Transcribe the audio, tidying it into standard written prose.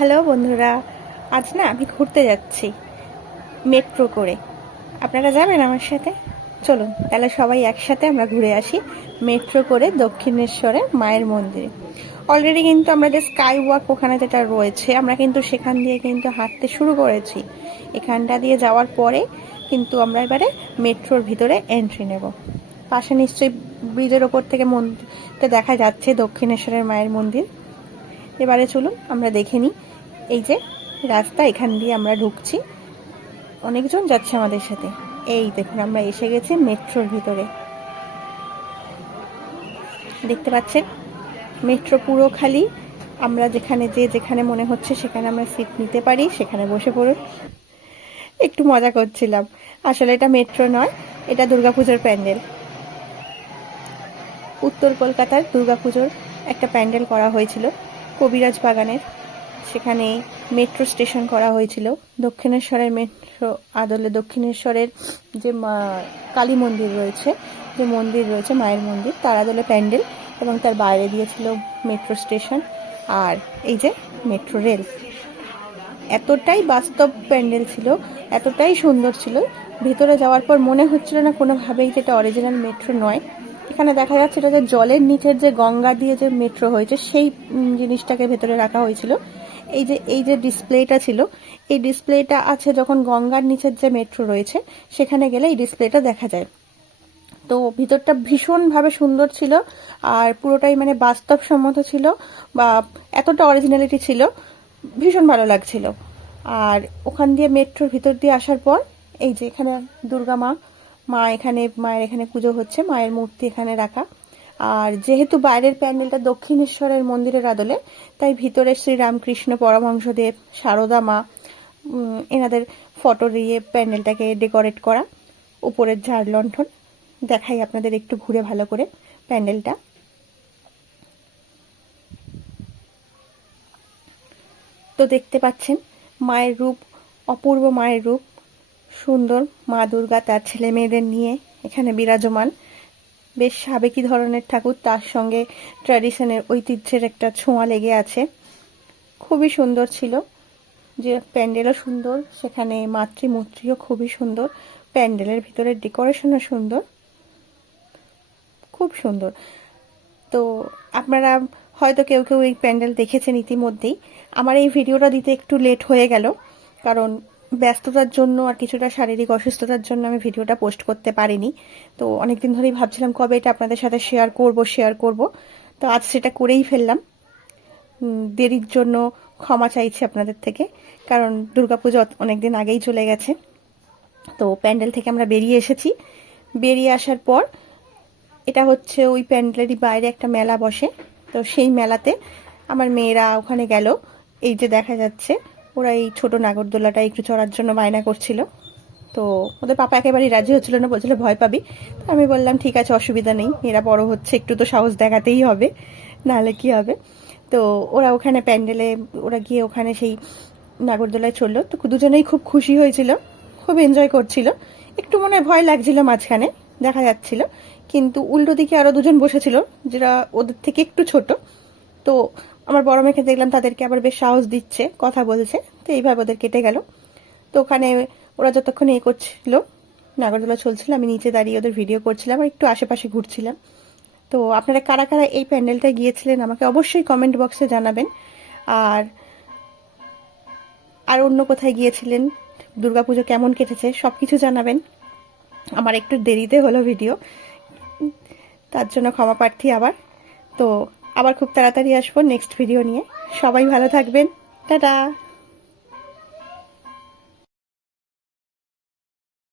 Hello বন্ধুরা, আজ না আমি ঘুরতে যাচ্ছি মেট্রো করে। আপনারা যাবেন আমার সাথে? চলুন তাহলে সবাই একসাথে আমরা ঘুরে আসি মেট্রো করে দক্ষিণেশ্বরে মায়ের মন্দিরে। অলরেডি কিন্তু আমরা যে স্কাই ওয়াক ওখানে যেটা রয়েছে, আমরা কিন্তু সেখান দিয়ে কিন্তু হাঁটতে শুরু করেছি। এখানটা দিয়ে যাওয়ার পরে কিন্তু আমরা এবারে মেট্রোর ভিতরে এন্ট্রি নেব। পাশে নিশ্চয়ই ব্রিজের ওপর থেকে মন্দিরটা দেখা যাচ্ছে, দক্ষিণেশ্বরের মায়ের মন্দির। এবারে চলুন আমরা দেখে নিই। এই যে রাস্তা, এখান দিয়ে আমরা ঢুকছি, অনেকজন যাচ্ছে আমাদের সাথে। এই দেখুন আমরা এসে গেছি মেট্রোর ভিতরে। দেখতে পাচ্ছেন মেট্রো পুরো খালি। আমরা যেখানে মনে হচ্ছে সেখানে আমরা সিট নিতে পারি, সেখানে বসে পড়ুন। একটু মজা করছিলাম, আসলে এটা মেট্রো নয়, এটা দুর্গাপুজোর প্যান্ডেল। উত্তর কলকাতার দুর্গাপুজোর একটা প্যান্ডেল করা হয়েছিল কবিরাজ বাগানের, সেখানে মেট্রো স্টেশন করা হয়েছিল। দক্ষিণেশ্বরের মেট্রো আদলে দক্ষিণেশ্বরের যে কালী মন্দির রয়েছে, যে মন্দির রয়েছে মায়ের মন্দির, তার আদলে প্যান্ডেল, এবং তার বাইরে দিয়েছিল মেট্রো স্টেশন আর এই যে মেট্রো রেল। এতটাই বাস্তব প্যান্ডেল ছিল, এতটাই সুন্দর ছিল, ভেতরে যাওয়ার পর মনে হচ্ছিল না কোনোভাবেই যেটা অরিজিনাল মেট্রো নয়। এখানে দেখা যাচ্ছে এটা যে জলের নিচের যে গঙ্গা দিয়ে যে মেট্রো হয়েছে, সেই জিনিসটাকে ভেতরে রাখা হয়েছিল। এই যে ডিসপ্লেটা ছিল, এই ডিসপ্লেটা আছে যখন গঙ্গার নিচের যে মেট্রো রয়েছে সেখানে গেলে এই ডিসপ্লেটা দেখা যায়। তো ভিতরটা ভীষণভাবে সুন্দর ছিল, আর পুরোটাই মানে বাস্তবসম্মত ছিল, বা এতটা অরিজিনালিটি ছিল, ভীষণ ভালো লাগছিল। আর ওখান দিয়ে মেট্রোর ভিতর দিয়ে আসার পর এই যে এখানে দুর্গা মায়ের এখানে পুজো হচ্ছে, মায়ের মূর্তি এখানে রাখা। আর যেহেতু বাইরের প্যান্ডেলটা দক্ষিণেশ্বরের মন্দিরের আদলে, তাই ভিতরে শ্রীরামকৃষ্ণ পরমহংসদেব, সারদা মা, এনাদের ফটো দিয়ে প্যান্ডেলটাকে ডেকোরেট করা। উপরের ঝাড় লণ্ঠন দেখাই আপনাদের একটু ঘুরে ভালো করে প্যান্ডেলটা। তো দেখতে পাচ্ছেন মায়ের রূপ, অপূর্ব মায়ের রূপ, সুন্দর মা দুর্গা তার ছেলে মেয়েদের নিয়ে এখানে বিরাজমান। বেশ সাবেকি ধরনের ঠাকুর, তার সঙ্গে ট্র্যাডিশনের ঐতিহ্যের একটা ছোঁয়া লেগে আছে। খুবই সুন্দর ছিল, যে প্যান্ডেলও সুন্দর, সেখানে মাতৃমূর্তিও খুবই সুন্দর, প্যান্ডেলের ভিতরের ডেকোরেশনও সুন্দর, খুব সুন্দর। তো আপনারা হয়তো কেউ কেউ এই প্যান্ডেল দেখেছেন ইতিমধ্যেই। আমার এই ভিডিওটা দিতে একটু লেট হয়ে গেল, কারণ ব্যস্ততার জন্য আর কিছুটা শারীরিক অসুস্থতার জন্য আমি ভিডিওটা পোস্ট করতে পারিনি। তো অনেকদিন ধরেই ভাবছিলাম কবে এটা আপনাদের সাথে শেয়ার করব। তো আজ সেটা করেই ফেললাম। দেরির জন্য ক্ষমা চাইছি আপনাদের থেকে, কারণ দুর্গাপুজো অনেকদিন আগেই চলে গেছে। তো প্যান্ডেল থেকে আমরা বেরিয়ে এসেছি। বেরিয়ে আসার পর এটা হচ্ছে ওই প্যান্ডেলেরই বাইরে একটা মেলা বসে, তো সেই মেলাতে আমার মেয়েরা ওখানে গেল। এই যে দেখা যাচ্ছে ওরা এই ছোট নাগরদোলাটা একটু চড়ার জন্য বায়না করছিল। তো ওদের পাপা একেবারেই রাজি হচ্ছিল না, বলছিল ভয় পাবি। তো আমি বললাম ঠিক আছে, অসুবিধা নেই, মেয়েরা বড় হচ্ছে, একটু তো সাহস দেখাতেই হবে, নাহলে কি হবে। তো ওরা ওখানে প্যান্ডেলে ওরা গিয়ে ওখানে সেই নাগরদোলায় চললো। তো দুজনেই খুব খুশি হয়েছিল, খুব এনজয় করছিল। একটু মনে হয় ভয় লাগছিল মাঝখানে, দেখা যাচ্ছিল, কিন্তু উল্টো দিকে আরো দুজন বসেছিল যারা ওদের থেকে একটু ছোট। তো আমার বড় মেয়েকে দেখলাম তাদেরকে আবার বেশ সাহস দিচ্ছে, কথা বলছে। তো এইভাবে ওদের কেটে গেল। তো ওখানে ওরা যতক্ষণ করছিল, নাগরদোলা চলছিল, আমি নিচে দাঁড়িয়ে ওদের ভিডিও করছিলাম আর একটু আশেপাশে ঘুরছিলাম। তো আপনারা কারা কারা এই প্যান্ডেলটায় গিয়েছিলেন আমাকে অবশ্যই কমেন্ট বক্সে জানাবেন। আর আর অন্য কোথায় গিয়েছিলেন, দুর্গাপুজো কেমন কেটেছে, সবকিছু জানাবেন। আমার একটু দেরিতে হলো ভিডিও, তার জন্য ক্ষমা প্রার্থী আবার। তো আবার খুব তাড়াতাড়ি আসবো নেক্সট ভিডিও নিয়ে। সবাই ভালো থাকবেন, টাটা।